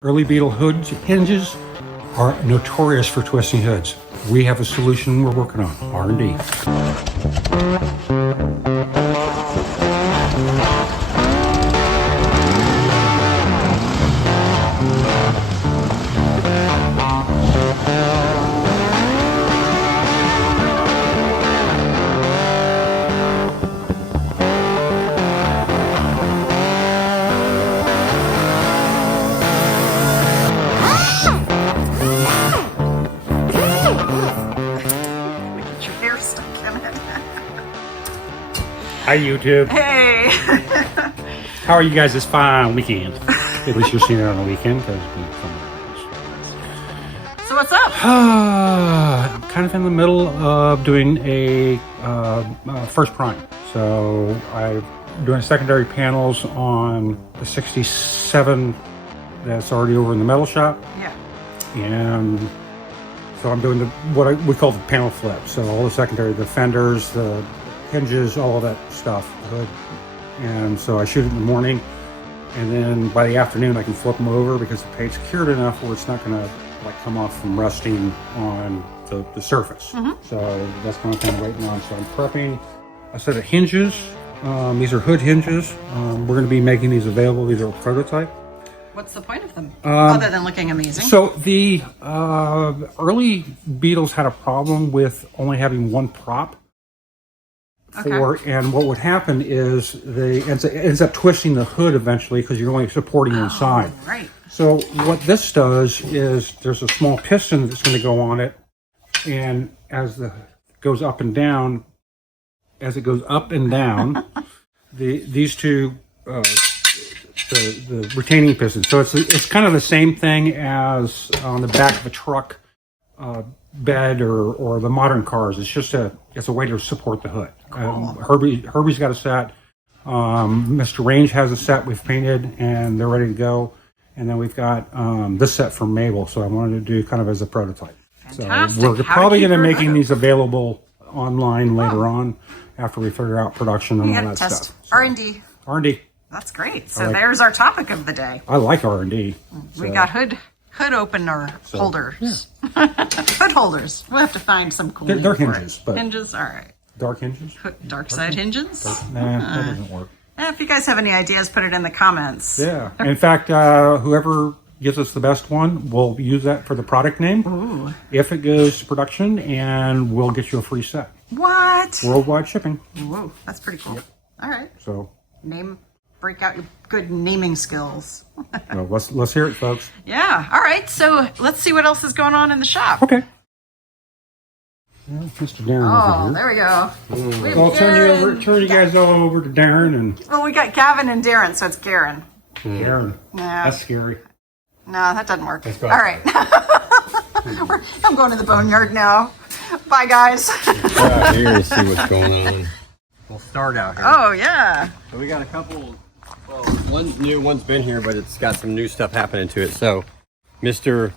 Early Beetle hoods, hinges are notorious for twisting hoods. We have a solution we're working on, R&D. Hi YouTube. Hey. How are you guys this fine weekend? At least you're seeing it on the weekend because So what's up? I'm kind of in the middle of doing a first prime. So I'm doing secondary panels on the 67 that's already over in the metal shop. Yeah. And so I'm doing what we call the panel flip. So all the secondary, the fenders, the hinges, all of that stuff, the hood. And so I shoot it in the morning, and then by the afternoon I can flip them over because the paint's cured enough where it's not going to like come off from rusting on the surface. So that's what I'm kind of waiting on. So I'm prepping a set of hinges. These are hood hinges. We're going to be making these available. These are a prototype. What's the point of them? Other than looking amazing? So the early Beetles had a problem with only having one prop. And what would happen is they ends up twisting the hood eventually because you're only supporting inside. Right. So what this does is there's a small piston that's going to go on it, and as it goes up and down, these two the retaining pistons. So it's kind of the same thing as on the back of a truck bed or the modern cars. It's just a way to support the hood. Cool. Herbie's got a set. Mr. Range has a set we've painted and they're ready to go. And then we've got this set from Mabel. So I wanted to do kind of as a prototype. Fantastic. So we're probably going to be making these available online later on after we figure out production and all that stuff. So, R&D. R&D. That's great. So there's our topic of the day. I like R&D. We got hood opener holders. Yeah. Hood holders. We'll have to find some cool They're hinges. But hinges, all right. Dark hinges? Dark side hinges? Nah, that doesn't work. If you guys have any ideas, put it in the comments. Yeah. In fact, whoever gives us the best one, we'll use that for the product name. Ooh. If it goes to production, and we'll get you a free set. What? Worldwide shipping. Whoa, that's pretty cool. Yep. All right. So break out your good naming skills. well, let's hear it, folks. Yeah. All right. So let's see what else is going on in the shop. Okay. Well, Mr. Darren over here. There we go. I'll turn you guys all over to Darren and Well, we got Gavin and Darren, so it's Garen. Darren. Yeah. That's scary. No, that doesn't work. That's all right. I'm going to the boneyard now. Bye, guys. Out here to see what's going on. We'll start out here. Oh, yeah. So we got a couple. Well, one's new, one's been here, but it's got some new stuff happening to it. So, Mr.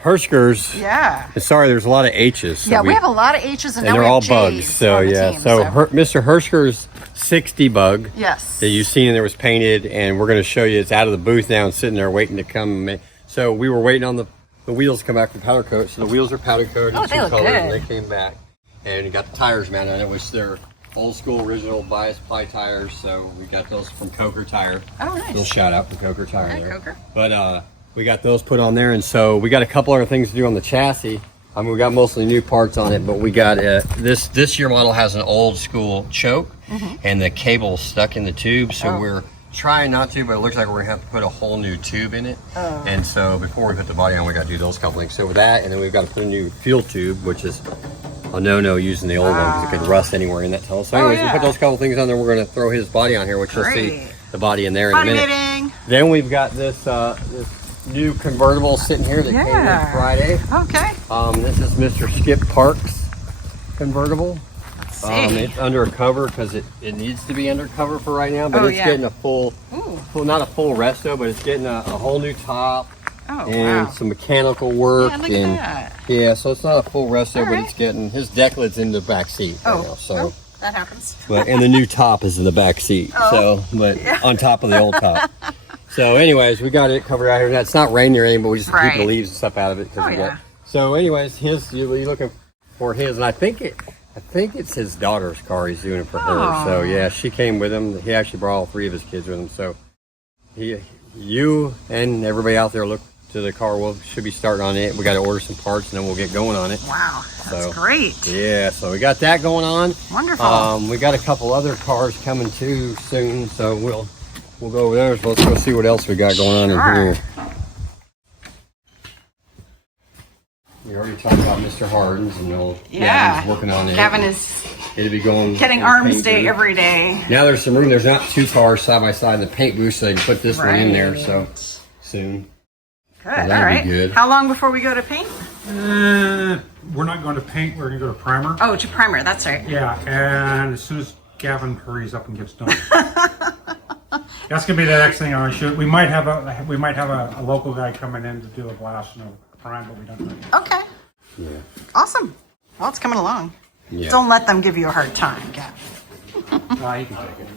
Hersker's. Yeah. Sorry, there's a lot of H's. So yeah, we have a lot of H's and they're now all we have J's bugs. So on the yeah. team, So Mr. Hersker's 60 bug. Yes. That you've seen there was painted, and we're going to show you. It's out of the booth now and sitting there waiting to come. So we were waiting on the wheels to come back from powder coat. So the wheels are powder coated. Oh, they look good. And they came back, and you got the tires mounted on it, which they're old school original bias ply tires. So we got those from Coker Tire. Oh, nice. Little shout out from Coker Tire Hi, there. Coker. But we got those put on there, and so we got a couple other things to do on the chassis. I mean, we got mostly new parts on it, but we got this year model has an old school choke, and the cable stuck in the tube. So we're trying not to, but it looks like we're gonna have to put a whole new tube in it. And so before we put the body on, we got to do those couple things. So with that, and then we've got to put a new fuel tube, which is a no-no using the old one because it could rust anywhere in that tunnel. So anyways, we put those couple things on there. We're going to throw his body on here, which you'll see the body in there in a minute. Then we've got this new convertible sitting here that came in Friday. Okay. This is Mr. Skip Park's convertible. Let's see. It's under a cover because it needs to be under cover for right now, but it's getting a full, not a full resto, but it's getting a whole new top. And some mechanical work. Yeah, look at that. Yeah, so it's not a full resto, but it's getting his deck lid's in the back seat right now. So that happens. and the new top is in the back seat. But on top of the old top. So anyways, we got it covered out here. Now, it's not raining or anything, but we just keep the leaves and stuff out of it. Oh, yeah. So anyways, you're looking for his, and I think it's his daughter's car he's doing it for her. So yeah, she came with him. He actually brought all 3 of his kids with him. So you and everybody out there look to the car. Should be starting on it. We got to order some parts and then we'll get going on it. Wow, that's great. Yeah, so we got that going on. Wonderful. We got a couple other cars coming too soon, so we'll go over there. So let's go see what else we got going on in here. We already talked about Mr. Hardin's and he's working on it. Gavin is getting arms day every day. Now there's some room. There's not 2 cars side by side in the paint booth, so they can put this one in there. So soon. Good. All right. Good. How long before we go to paint? We're not going to paint. We're going to go to primer. Oh, to primer. That's right. Yeah, and as soon as Gavin hurries up and gets done, that's going to be the next thing I want to shoot. We might have a local guy coming in to do a blast and a prime, but we don't know yet. Okay. Yeah. Awesome. Well, it's coming along. Yeah. Don't let them give you a hard time, Gavin. You can take it.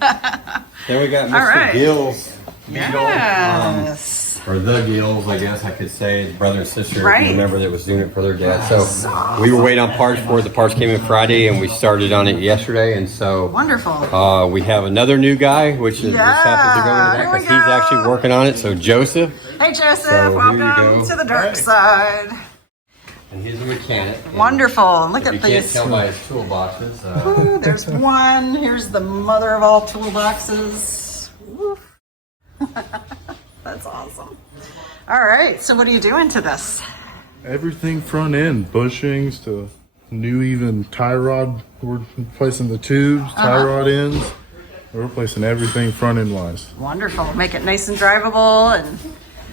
Then we got Mr. Gill's Beetle. Yes. Or the Gills, I guess I could say, brother and sister. Right. If you remember that was doing it for their dad. So we were waiting on parts for it. The parts came in Friday, and we started on it yesterday. And so wonderful. We have another new guy, which is happens to go into that because he's actually working on it. So Joseph. Hey Joseph, welcome to the dark side. And he's a mechanic. Wonderful. Look at these. You can't tell by his toolboxes. Ooh, there's one. Here's the mother of all toolboxes. That's awesome. All right, so what are you doing to this? Everything front end, bushings to new even tie rod. We're replacing the tubes, tie rod ends. We're replacing everything front end wise. Wonderful. Make it nice and drivable and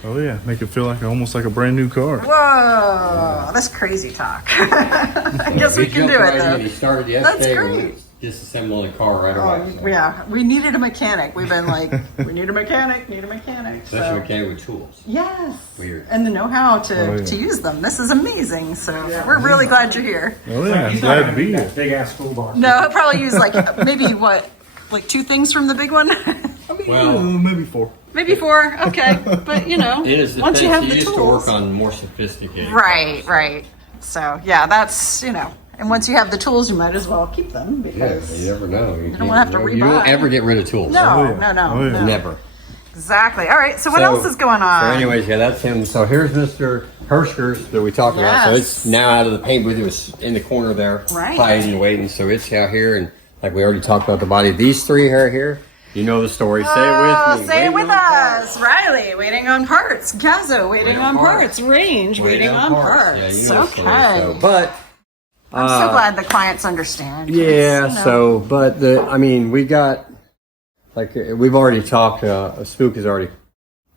oh yeah, make it feel like almost like a brand new car. whoa, that's crazy talk. I guess we can do it though. He started yesterday. That's great. Disassembling the car right away. So. Yeah, we needed a mechanic. We've been like, we need a mechanic, Especially a mechanic with tools. Yes. Weird. And the know-how to use them. This is amazing. So we're really glad you're here. Oh yeah, I'm glad to be here. Big ass toolbox. No, he'll probably use like maybe like 2 things from the big one. Well, maybe 4. Maybe 4. Okay, but once you have the tools, to work on more sophisticated. Right. So yeah, that's And once you have the tools, you might as well keep them because you never know. You don't have to rebuy. You don't ever get rid of tools. No. Never. Exactly. All right. So what else is going on? So anyways, that's him. So here's Mr. Hersker's that we talked about. So it's now out of the paint booth. It was in the corner there, hiding and waiting. So it's out here, and like we already talked about the body. These 3 are here. You know the story. Say it with me. Say it with us. Riley, waiting on parts. Gazzo, waiting on parts. Range, waiting on parts. Yeah, you know okay. So, but I'm so glad the clients understand. Yeah. So, but we got we've already talked. Spook has already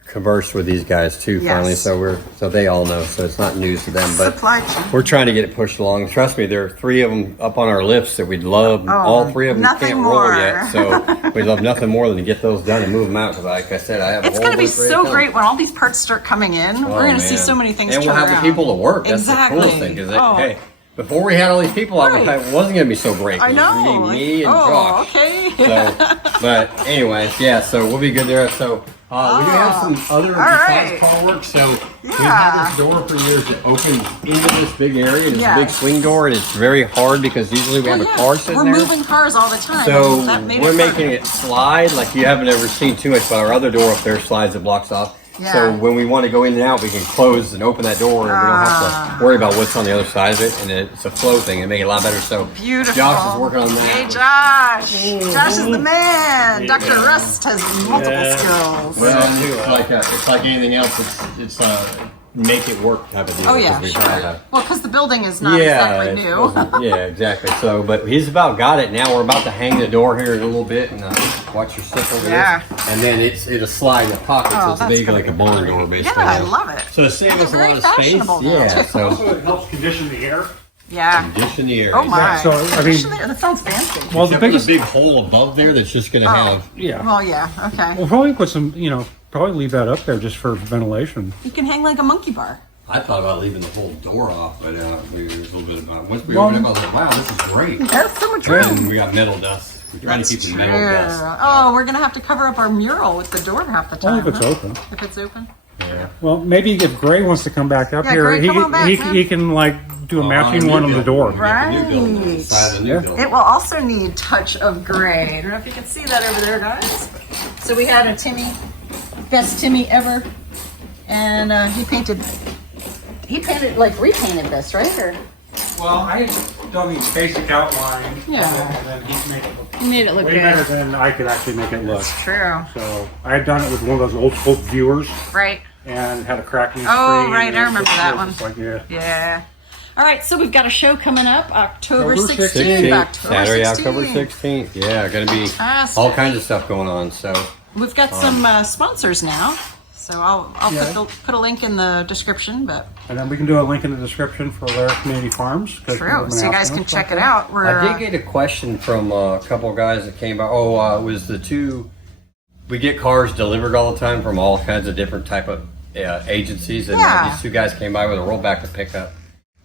conversed with these guys too. Finally, so they all know. So it's not news to them. But supply chain. We're trying to get it pushed along. Trust me, there are 3 of them up on our lists that we'd love. All 3 of them can't roll yet, so we'd love nothing more than to get those done and move them out. Because, like I said, I have. It's going to be so great when all these parts start coming in. We're going to see so many things. And we'll have the people to work. That's the coolest thing. Because hey. Before we had all these people, I wasn't going to be so great. I know. Me and Josh. Okay. So, but anyways, so we'll be good there. So we do have some other besides car work. So we've had this door for years that opens into this big area. It's a big swing door, and it's very hard because usually we have a car sitting there. We're moving cars all the time. So we're making it slide like you haven't ever seen too much, but our other door up there slides and blocks off. Yeah. So when we want to go in and out, we can close and open that door, and we don't have to worry about what's on the other side of it. And it's a flow thing, and make it a lot better. So beautiful. Josh is working on that. Hey, Josh! Josh is the man. Dr. Rust has multiple skills. Well, it's like anything else. It's make it work type of deal. Oh yeah, sure. Well, because the building is not exactly new. Yeah, exactly. So, but he's about got it now. We're about to hang the door here in a little bit, and watch your step over this. And then it'll slide in the pocket, so it's big like a bowling door, basically. Yeah, I love it. So to save us a lot of space. Yeah. So it helps condition the air. Yeah. Condition the air. Oh my. So that sounds fancy. Well, the biggest big hole above there that's just going to have. Yeah. Well, yeah. Okay. We'll probably put some. Probably leave that up there just for ventilation. You can hang like a monkey bar. I thought about leaving the whole door off, but there's a little bit about once we opened it, I was like, wow, this is great. That's so much room. And we got metal dust We're trying to keep the metal true. dust. Oh, we're gonna have to cover up our mural with the door half the time. Only if it's huh? open. If it's open. Yeah. Well, maybe if Gray wants to come back up Yeah, here, Gray, he come on can, back, he, man. he can like do a matching one on the door. Right. The new building, inside the new Yeah. building. It will also need touch of gray. I don't know if you can see that over there, guys. So we had a Timmy, best Timmy ever, and he painted like repainted this, right? Or Well, I had done the basic outline. Yeah. And then he made it look he made it look way good. better than I could actually make it look. True. So I had done it with one of those old viewers Right. and had a cracking Oh, screen. right, I and it remember just that was one. Like, yeah. Yeah. All right, so we've got a show coming up October October 16th. 16th, October Saturday, 16th. October 16th. Yeah, gonna be Awesome. all kinds of stuff going on. So We've got some sponsors now, so I'll put a link in the description. But And then we can do a link in the description for Lair Community Farms. 'cause we true, have an so you guys can announcement check about it out. We're I did get a question from a couple of guys that came by. Oh, it was the two. We get cars delivered all the time from all kinds of different type of agencies, and Yeah. these two guys came by with a rollback to pick up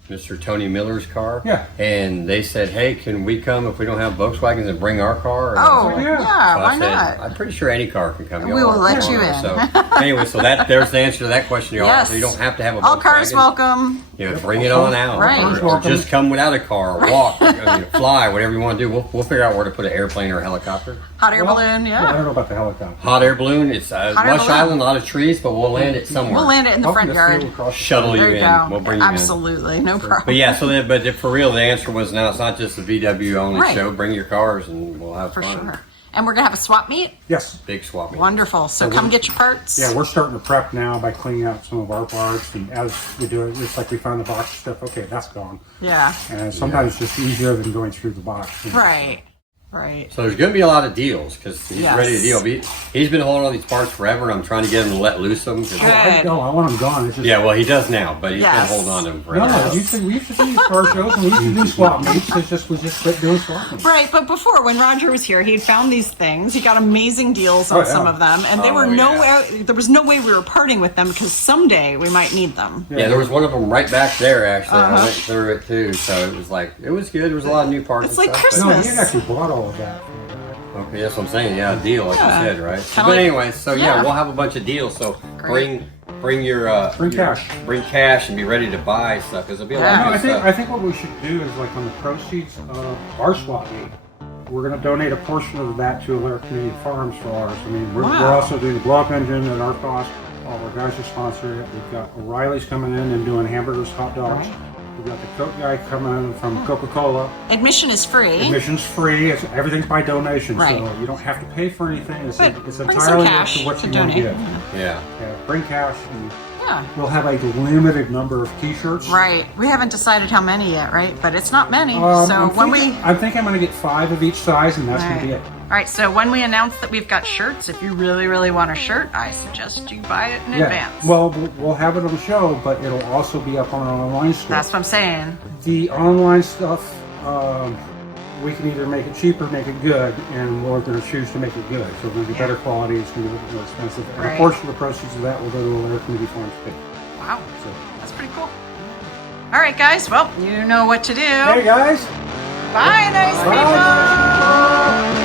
Mr. Tony Miller's car. Yeah. And they said, "Hey, can we come if we don't have Volkswagens and bring our car?" And I oh was like, yeah, So I why said, not? I'm pretty sure any car can come. We Y'all will are let you corner. in. So anyway, so there's the answer to that question, y'all. Yes. So you don't have to have a All cars Volkswagen. welcome. You know, bring it on out, Right. or just come without a car, or walk, fly, whatever you want to do. We'll figure out where to put an airplane or a helicopter. Hot air Well, balloon, I yeah. don't know about the helicopter. Hot air balloon. It's air Lush balloon. Island, a lot of trees, but we'll land it somewhere. We'll land it in the Oh, front let's yard. go across the- Shuttle you There you in. go. We'll bring you in. Absolutely, no problem. But yeah, but for real, the answer was no. It's not just the VW only Right. show. Bring your cars and we'll have For fun. sure. And we're gonna have a swap meet. Yes. Big swap meet. Wonderful. So come get your parts. Yeah, we're starting to prep now by cleaning out some of our parts, and as we do it, it's like we find the box stuff. Okay, that's gone. Yeah. And sometimes it's just easier than going through the box. Right. Right. So there's going to be a lot of deals because he's Yes. ready to deal. He's been holding all these parts forever, and I'm trying to get him to let loose them. 'Cause- Good. I want them gone. It's just, yeah, well, he does now, but he's Yes. been holding on to them forever. No, we used to do these car shows and we used to do swap meets. We just quit doing swap meets. Right, but before when Roger was here, he had found these things. He got amazing deals on Oh, yeah. some of them, and they were there was no way we were parting with them because someday we might need them. Yeah, there was one of them right back there, actually. Uh-huh. I went through it, too, so it was good. There was a lot of new parts It's and like stuff. but- No, Christmas. he actually bought all of that. Okay, that's what I'm saying. Yeah, a deal, like Yeah. you said, right? Kinda But like- anyway, so yeah, yeah. we'll have a bunch of deals. So Great. bring your Bring cash. bring cash, and be ready to buy stuff because there'll be a lot Yeah. of No, good stuff. I think what we should do is like on the proceeds of our swap meet, we're going to donate a portion of that to Lair Community Farms for ours. I mean, we're Wow. also doing the blow-up engine at our cost. All of our guys are sponsoring it. We've got O'Reilly's coming in and doing hamburgers, hot dogs. Right. We've got the Coke guy coming in from Coca-Cola. Admission is free. Admission's free. Everything's by donation, Right. so you don't have to pay for anything. It's But it's bring entirely some up cash to what to you want to donate. give. Yeah. Yeah, bring cash, and Yeah. we'll have a limited number of T-shirts. Right. We haven't decided how many yet, right? But it's not many. So I think I'm going to get 5 of each size, and that's going to be it. All right, so when we announce that we've got shirts, if you really, really want a shirt, I suggest you buy it in advance. Well, we'll have it on the show, but it'll also be up on our online store. That's what I'm saying. The online stuff, we can either make it cheap or make it good, and we're going to choose to make it good. So it's going to be better quality, it's going to be a bit more expensive. And Right. a portion of the proceeds of that will go to Lair Community Farms too. Wow, So, that's pretty cool. All right, guys, well, you know what to do. hey guys! Bye, nice people.